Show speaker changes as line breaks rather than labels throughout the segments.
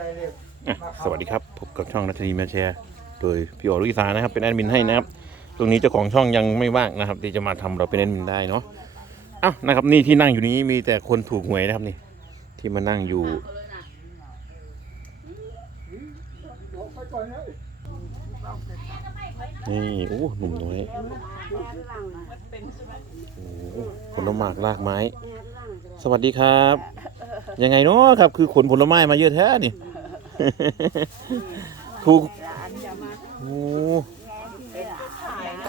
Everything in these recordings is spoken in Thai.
อะสวัสดีครับพบกับช่องนัทนีมาแชร์ โดยพี่โอรุอีสานะครับ เป็นแอดมินให้นะครับ ตรงนี้เจ้าของช่องยังไม่ว่างนะครับ ที่จะมาทำเราเป็นแอดมินได้เนาะเอ้านะครับ นี่ที่นั่งอยู่นี้มีแต่คนถูกหวยนะครับนี่ ที่มานั่งอยู่ นี่โอ้หนุ่มน้อยโอ้ผลไม้รากไม้ สวัสดีครับ ยังไงเนาะครับ คือขนผลไม้มาเยอะแท้นี่ ถูกโอ้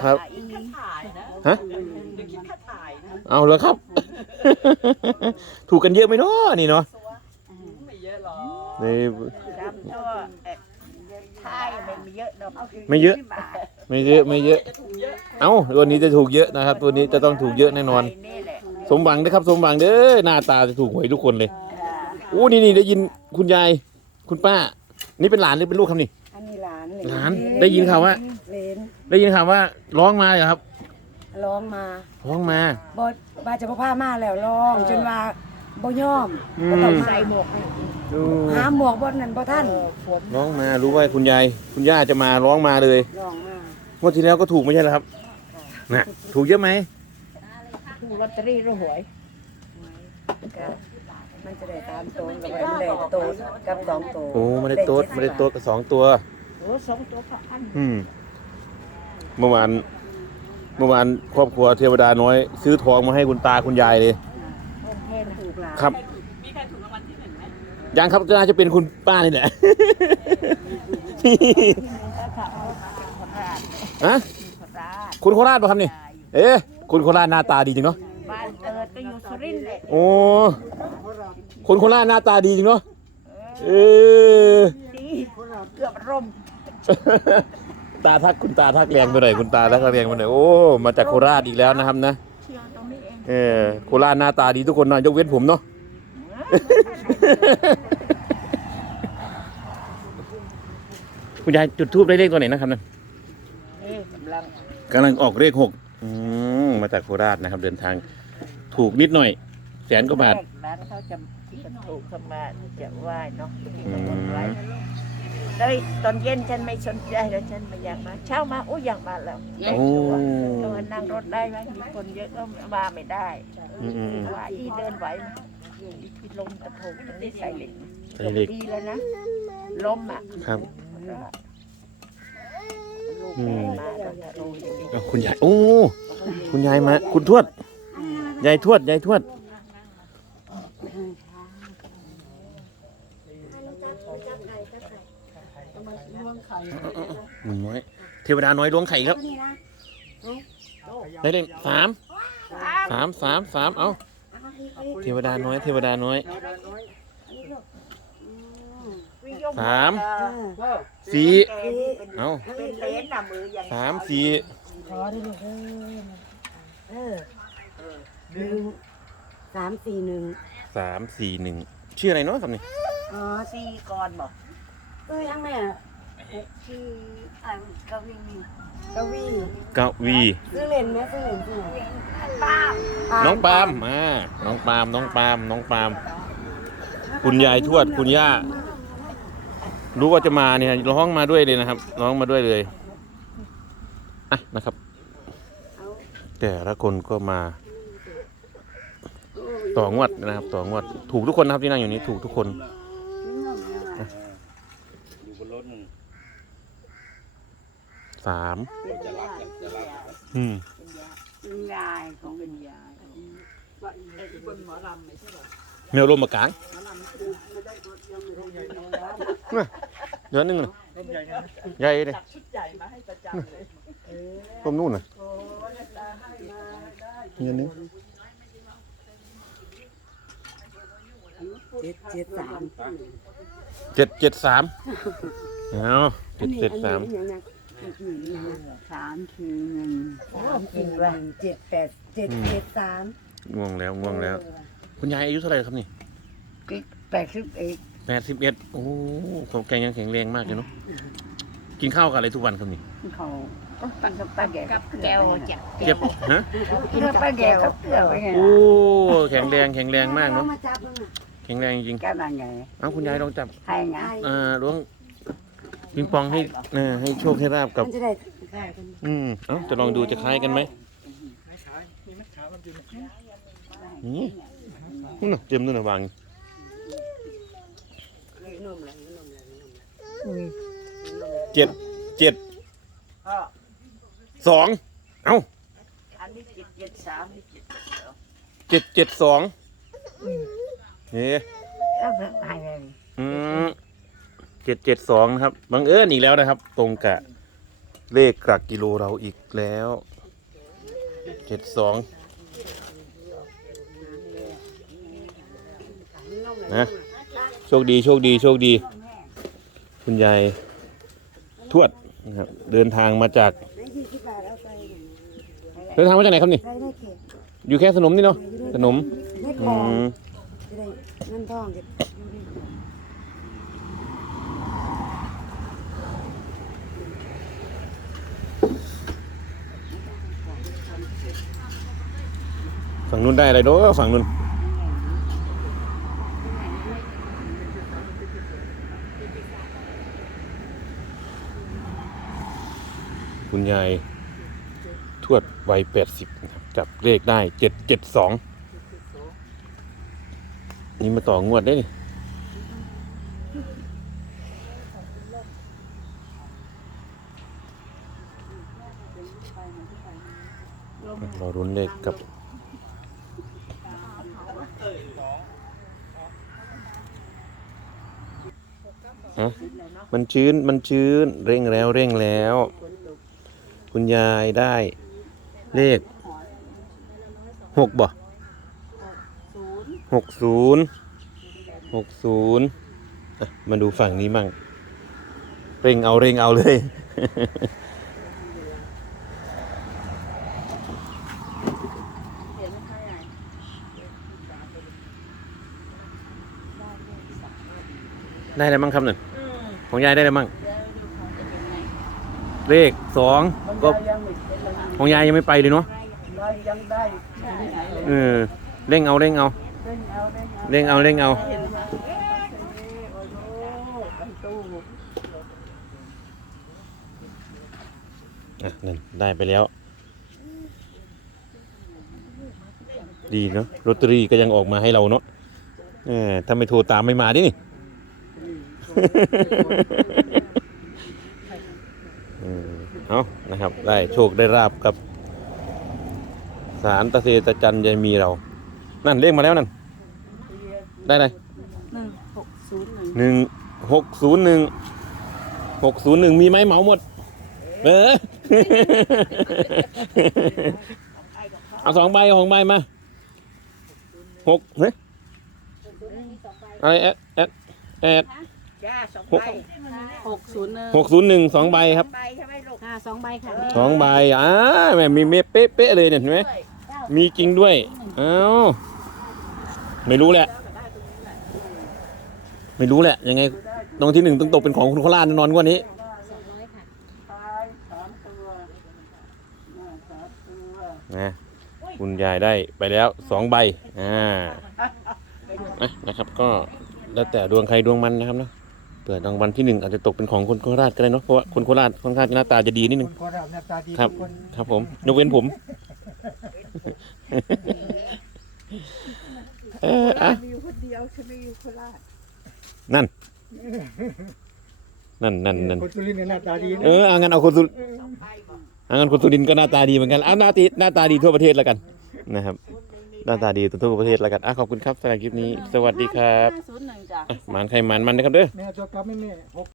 ครับฮะเอาเลยครับ ถูกกันเยอะไหมเนาะนี่เนาะ
ไม่เยอะหรอก
นี่
จำตัวเอ่อไทยไม่เยอะดอก
ไม่เยอะ ไม่เยอะ ไม่เยอะ
จะถูกเยอะ
เอ้าตัวนี้จะถูกเยอะนะครับ ตัวนี้จะต้องถูกเยอะแน่นอน
นี่แหละ
สมหวังนะครับ สมหวังเด้อหน้าตาจะถูกหวยทุกคนเลยอู้นี่นี่ได้ยินคุณยาย คุณป้า นี่เป็นหลานหรือเป็นลูกครับนี่
อันนี้หลาน
หลานได้ยินข่าวว่า
เลน
ได้ยินข่าวว่าร้องมาเหรอครับ
ร้องมา
ร้องมา
บ่บาจะบ่พามาแล้วร้อง จนว่าบ่ยอม
อืม
บ่ต้องใส่หมวกให้
ดู
หาหมวกบ่นั่นบ่ทัน
ร้องมารู้ว่าคุณยายคุณย่าจะมาร้องมาเลย
ร้องมาง
วดที่แล้วก็ถูกไม่ใช่เหรอครับน่ะถูกเยอะไหม
ถูกลอตเตอรี่หรือหวยก็ มันจะได้ตามตัวกับมันได้โตกับสองตัว
โอ้ไม่ได้โต๊ดไม่ได้โต๊ดกับสองตัว
โอ้สองตัวพระอัน
อืมเมื่อวานเมื่อวานครอบครัวเทวดาน้อย ซื้อทองมาให้คุณตาคุณยายเลย
แค่ถูกหลาน
ครับ
มีใครถูกรางวัลที่หนึ่งไหม
ยังครับน่าจะเป็นคุณป้านี่แหละฮะคุณโคราชป่ะครับนี่ เอ๊ะคุณโคราชหน้าตาดีจริงเนาะ
บ้านเกิดก็อยู่สุรินทร์แหละ
โอ้ คนโคราชหน้าตาดีจริงเนาะเออ
ดีเกือบร่ม
ตาทักคุณตาทักแรงไปหน่อยคุณตาทักแรงไปหน่อยโอ้มาจากโคราชอีกแล้วนะครับนะ
เที่ยวตรงนี้เอง
เออโคราชหน้าตาดีทุกคนนะยกเว้นผมเนาะคุณยายจุดทูบได้เลขตัวไหนนะครับนั่น
นี่กำลัง
กำลังออกเลขหกอืมมาจากโคราชนะครับ เดินทางถูกนิดหน่อย แสนกว่าบาท
ร้านเขาจะที่กระถูกเข้ามาจะไหว้เนาะที่
อื
กระ
ม
ถูกไว้เลยตอนเย็นฉันไม่สนใจแล้วฉันไม่อยากมาเช้ามาโอ้ยอยากมาแล้ว
โอ้
ตัวนั่งรถได้ไหมมีคนเยอะก็มาไม่ได้
อืมอืมอืม
ว่าอีเดินไหวไหมที่ลมกระถูกตรงนี้ใส่เหล็ก
ใส่เหล็ก
ดีแล้วนะลมอะ
ครับ
ลูก
อื
แม่
ม
มาตอนจะลงอย่างนี้
เอาคุณยายโอ้คุณยายมา คุณทวดยายทวดยายทวด หนุ่มน้อยเทวดาน้อยล้วงไข่อีกแล้วได้เลขสามสามสามสามเอาเทวดาน้อย เทวดาน้อยสามสี่เอา
เป็นเลนน่ะมืออย่าง
สามสี่
ขอได้ลูกเออเออหนึ่งสามสี่หนึ่ง
สามสี่หนึ่งชื่ออะไรเนาะครับนี่
อ๋อสี่ก่อนบอกเออยังแม่ชื่ออันกวีกวี
กวี
ซื้อเล่นไหมซื้อเล่นซื้อเล่นป้า
น้องปาล์มอ่าน้องปาล์มน้องปาล์มน้องปาล์มคุณยายทวดคุณย่า รู้ว่าจะมาเนี่ยร้องมาด้วยเลยนะครับร้องมาด้วยเลยอะนะครับ แต่ละคนก็มา ต่องวดนะครับ ต่องวด ถูกทุกคนนะครับที่นั่งอยู่นี้ถูกทุกคนอะสามอืม
เป็นยายของเป็นยาย
ที่บนหมอลำไม่ใช่หรอ
แมวลมมากลางเดี๋ยวนึงนะใหญ่เลย
ชุดใหญ่มาให้ประจำเลย
ต้มนู่นน่ะเดี๋ยวนึง
เจ็ดเจ็ดสาม
เจ็ดเจ็ดสามเอาเจ็ดเจ็ดสาม
สามสี่หนึ่งสามสี่หนึ่งเจ็ดแปดเจ็ดเจ็ดสาม
ง่วงแล้วง่วงแล้ว คุณยายอายุเท่าไหร่ครับนี่
แปดสิบเอ็ด
แปดสิบเอ็ดโอ้ความแข็งยังแข็งแรงมากเลยเนาะกินข้าวกับอะไรทุกวันครับนี่
เขาก็ตั้งกับป้าแก่กับแก้วจ้ะ
เจ็บฮะ
กินกับป้าแก่กับเกลือไว้ไง
โอ้แข็งแรงแข็งแรงมากเนาะ
มาจับมันน่ะ
ข็งแรงจริง
ก็นั่นไง
เอ้าคุณยายลองจับ
ให้ไง
อ่าล้วงปิงปองให้เออให้โชคให้ราบกับ
มันจะได้ได้กัน
อืมเอ้าจะลองดูจะคล้ายกันไหมนี่นู่นน่ะเตรียมนู่นน่ะวาง
นุ่มเลยนุ่มเลยนุ่มเลย
เจ็ดเจ็ด
ก็
สองเอ้า
อันนี้เจ็ดเจ็ดสามนี่เจ็ด
เจ็ดเจ็ดสอง เฮ้
แล้วให้ไง
อืมเจ็ดเจ็ดสองนะครับบังเอิญอีกแล้วนะครับ ตรงกับเลขกลักกิโลเราอีกแล้วเจ็ดสองนะโชคดีโชคดีโชคดี คุณยายทวดนะครับเดินทางมาจาก
ไม่ยี่สิบบาทเอาไป
เดินทางมาจากไหนครับนี่
ได้ไม่เข็ด
อยู่แค่สนมนี่เนาะสนม
ไม่พ
อื
อ
ม
จะได้เงินทองจะ
ฝั่งนู้นได้อะไรด้ฝั่งนู้นคุณยายทวดวัยแปดสิบจับเลขได้เจ็ดเจ็ดสอง นี่มาต่องวดได้นี่เรารุนเลขกับฮะมันชื้นมันชื้นเร่งแล้วเร่งแล้ว คุณยายได้เลขหกบ่ หกศูนย์หกศูนย์มาดูฝั่งนี้มั่งเร่งเอาเร่งเอาเลยได้อะไรมั่งครับหนึ่งของยายได้อะไรมั่งเลขสองก็ของยายยังไม่ไปเลยเนาะ
เอ
อเร่งเอาเร่งเอา
เล่นเอาเล่นเอา
เร่งเอาเร่งเอาอะนั่นได้ไปแล้ว ดีเนาะลอตเตอรี่ก็ยังออกมาให้เราเนาะเออถ้าไม่โทรตามไม่มาดินี่เออเอานะครับ ได้โชคได้ราบกับสารตะเซตะจันยายมีเรา นั่นเลขมาแล้วนั่น ได้เลย
หนึ่งหกศูนย์หนึ่ง
หนึ่งหกศูนย์หนึ่งหกศูนย์หนึ่งมีไหมเหมาหมด เออ เอาสองใบเอาสองใบมาหกเฮ้ยอะไรแอดแอดแอด
จ้าสอง
หก
ใบ
หกศูนย์หนึ่ง
หกศูนย์หนึ่งสองใบครับ
ใบใช่ไหมลูก
ค่ะสองใบค่ะ
สองใบอ่าแม่มีเมเป๊ะเป๊ะเลยเนี่ยเห็นไหมมีจริงด้วย เอ้าไม่รู้แหละ ไม่รู้แหละ ยังไงตรงที่หนึ่งต้องตกเป็นของคุณโคราชแน่นอนกว่านี้
ตายสามตัวสามตัว
นะคุณยายได้ไปแล้วสองใบอ่าอะนะครับก็แล้วแต่ดวงใครดวงมันนะครับเนาะเปิดรางวัลที่หนึ่งอาจจะตกเป็นของคนโคราชก็ได้เนาะเพราะว่าคนโคราชค่อนข้างจะหน้าตาจะดีนิดนึง
คนโคราชหน้าตาดี
ครับ
ทุกคน
ครับผมยกเว้นผม เอออะ
มีอยู่คนเดียวใช่ไหมอยู่โคราช
นั่น นั่นนั่นนั่น
คนสุรินทร์เนี่ยหน้าตาดีนะ
เออเอางั้นเอาคนสุเอางั้นคนสุรินทร์ก็หน้าตาดีเหมือนกันเอาหน้าตีหน้าตาดีทั่วประเทศแล้วกันนะครับ หน้าตาดีทั่วประเทศแล้วกันอะขอบคุณครับสำหรับคลิปนี้ สวัสดีครับ
ห้าศูนย์หนึ่งจ้ะ
อะหมานใครหมานมันนะครับเด้อ
แม่ตัวกลับไม่แม่หก